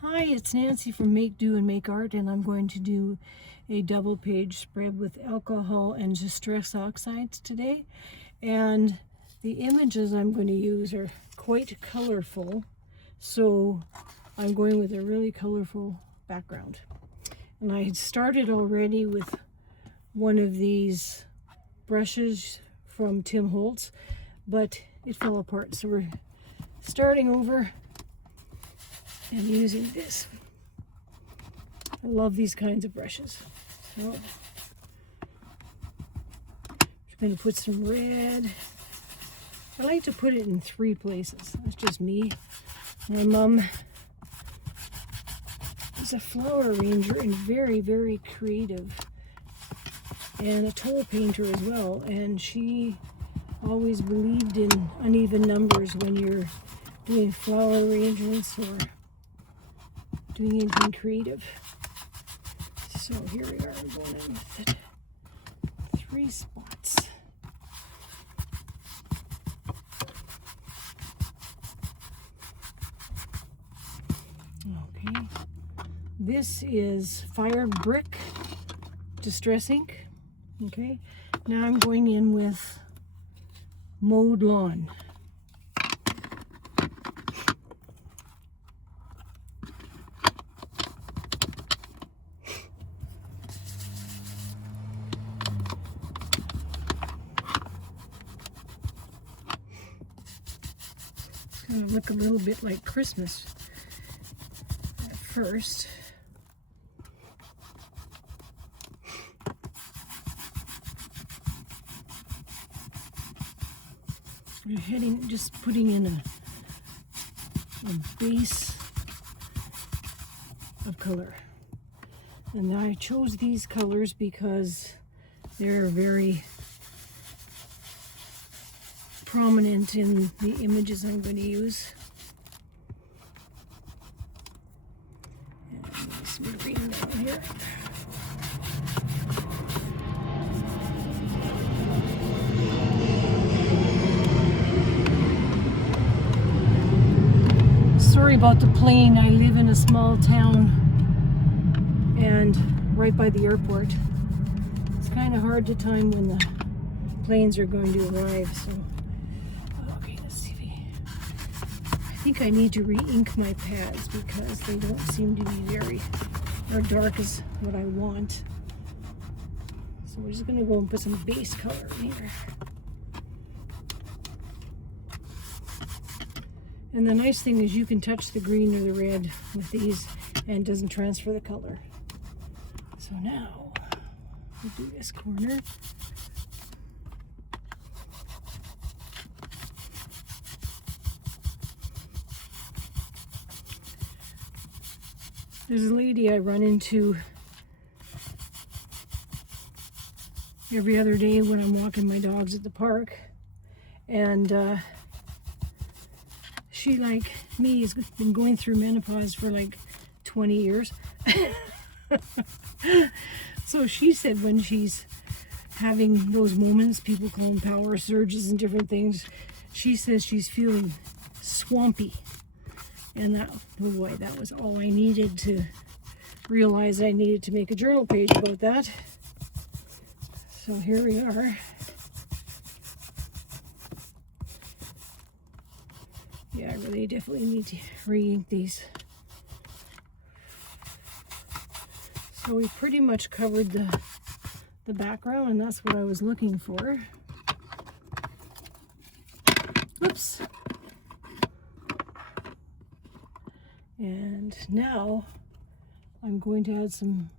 Hi, it's Nancy from Make Do and Make Art, and I'm going to do a double page spread with alcohol and distress oxides today. And the images I'm going to use are quite colorful, so I'm going with a really colorful background. And I had started already with one of these brushes from Tim Holtz, but it fell apart, so we're starting over and using this. I love these kinds of brushes. So I'm going to put some red. I like to put it in 3 places. That's just me. My mom is a flower arranger and very, very creative, and a toll painter as well. And she always believed in uneven numbers when you're doing flower arrangements or doing anything creative. So here we are, I'm going in with it. 3 spots. Okay. This is Fired Brick Distress Ink. Okay. Now I'm going in with Mowed Lawn. It's going to look a little bit like Christmas at first. We're just putting in a base of color. And I chose these colors because they're very prominent in the images I'm going to use. And some green down here. Sorry about the plane. I live in a small town and right by the airport. It's kind of hard to time when the planes are going to arrive. So, okay, let's see. I think I need to re-ink my pads because they don't seem to be very dark as what I want. So we're just going to go and put some base color in here. And the nice thing is you can touch the green or the red with these and it doesn't transfer the color. So now we'll do this corner. There's a lady I run into every other day when I'm walking my dogs at the park, and she, like me, has been going through menopause for like 20 years. So she said when she's having those moments, people call them power surges and different things, she says she's feeling swampy. And that, oh boy, that was all I needed to realize I needed to make a journal page about that. So here we are. Yeah, I really definitely need to re-ink these. So we pretty much covered the background, and that's what I was looking for. Oops. And now I'm going to add some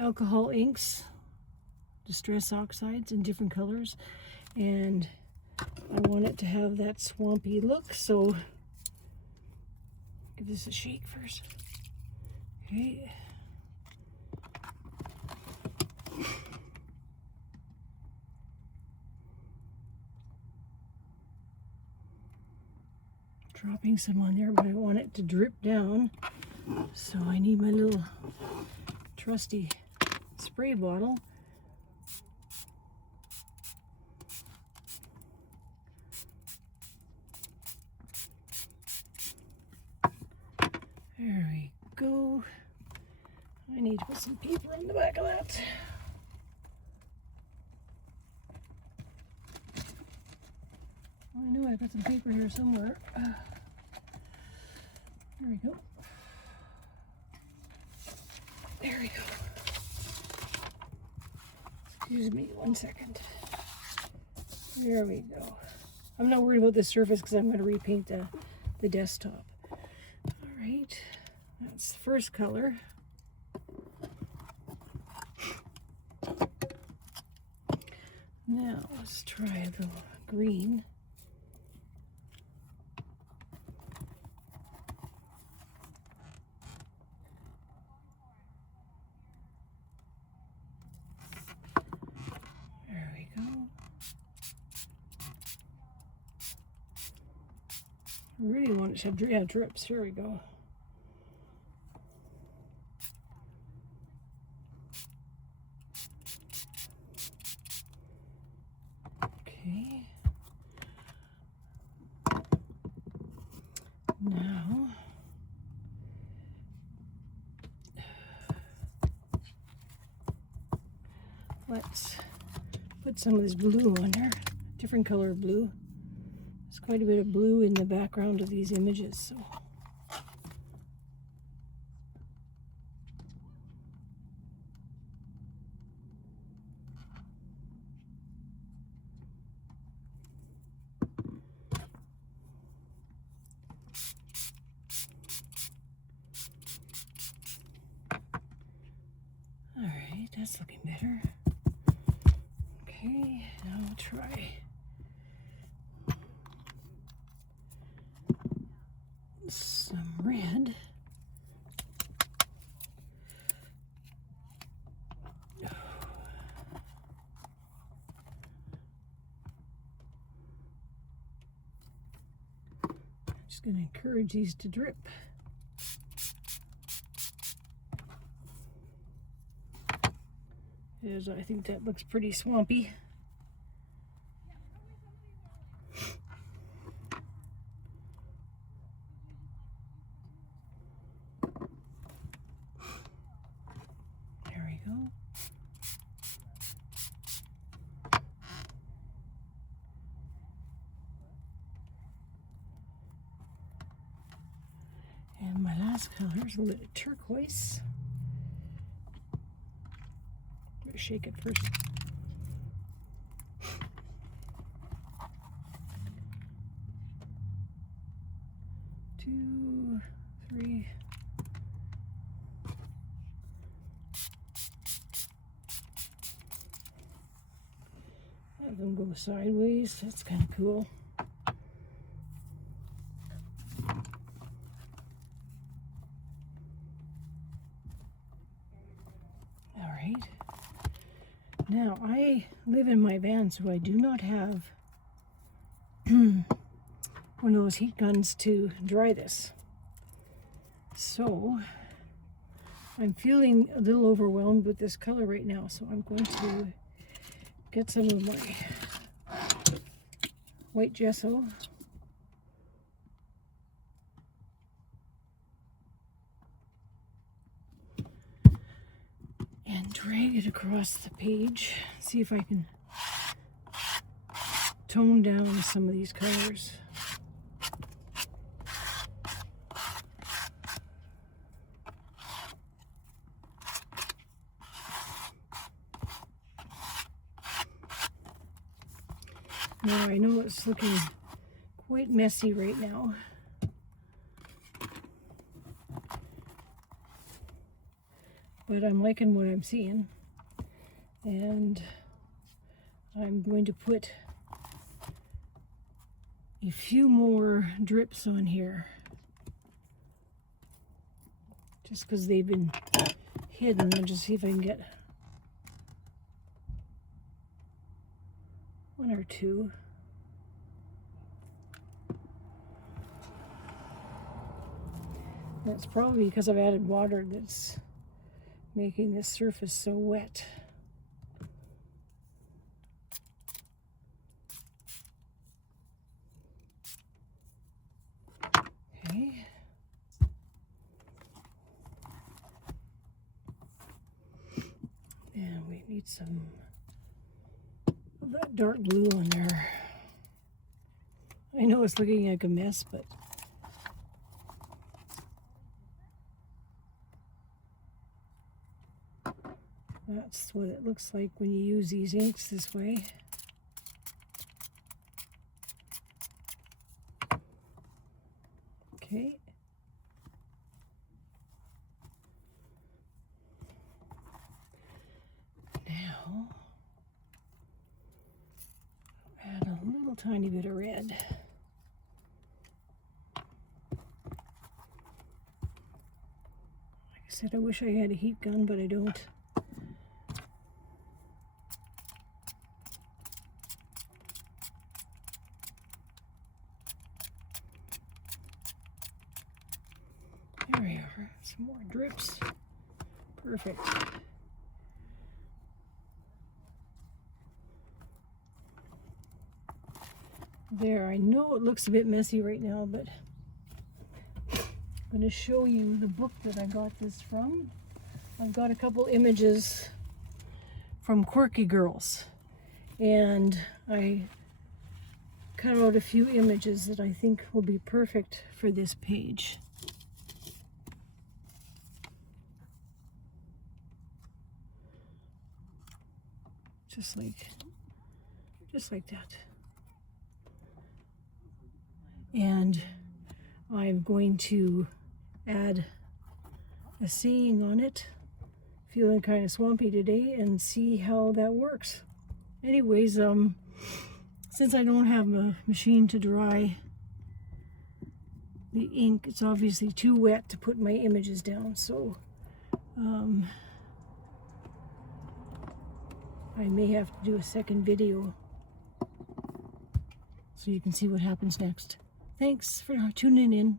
alcohol inks, distress oxides in different colors, and I want it to have that swampy look, so give this a shake first. Okay. Dropping some on there, but I want it to drip down, so I need my little trusty spray bottle. There we go. I need to put some paper on the back of that. I know I've got some paper here somewhere. There we go. There we go. Excuse me 1 second. There we go. I'm not worried about the surface because I'm going to repaint the desktop. All right, that's the first color. Now let's try the green. There we go. I really want it to have drips. Here we go. Okay. Now let's put some of this blue on there. Different color of blue. There's quite a bit of blue in the background of these images, so. All right, that's looking better. Okay, now we'll try some red. Just going to encourage these to drip. I think that looks pretty swampy. There we go. And my last color is a little bit of turquoise. Shake it first. Two, three. Have them go sideways. That's kind of cool. All right. Now, I live in my van, so I do not have one of those heat guns to dry this. So, I'm feeling a little overwhelmed with this color right now, so I'm going to get some of my white gesso. And drag it across the page. See if I can tone down some of these colors. Now I know it's looking quite messy right now. But I'm liking what I'm seeing, and I'm going to put a few more drips on here just because they've been hidden. I'll just see if I can get one or two. That's probably because I've added water that's making this surface so wet. Okay. Need some of that dark blue on there. I know it's looking like a mess, but that's what it looks like when you use these inks this way. Okay. Now, add a little tiny bit of red. Like I said, I wish I had a heat gun, but I don't. There we are, some more drips. Perfect. There, I know it looks a bit messy right now, but I'm going to show you the book that I got this from. I've got a couple images from Quirky Girls, and I cut out a few images that I think will be perfect for this page. Just like that. And I'm going to add a saying on it. Feeling kind of swampy today, and see how that works. Anyways, since I don't have a machine to dry the ink, it's obviously too wet to put my images down, so I may have to do a second video so you can see what happens next. Thanks for tuning in.